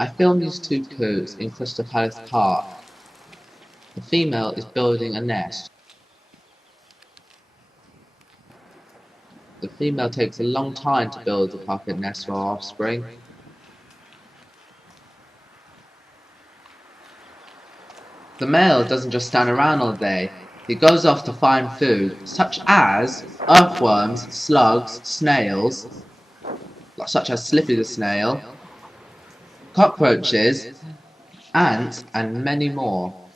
I filmed these two coots in Crystal Palace Park. The female is building a nest. The female takes a long time to build a puppet nest for her offspring. The male doesn't just stand around all day. He goes off to find food, such as earthworms, slugs, snails, such as Slippy the snail, cockroaches, ants, and many more.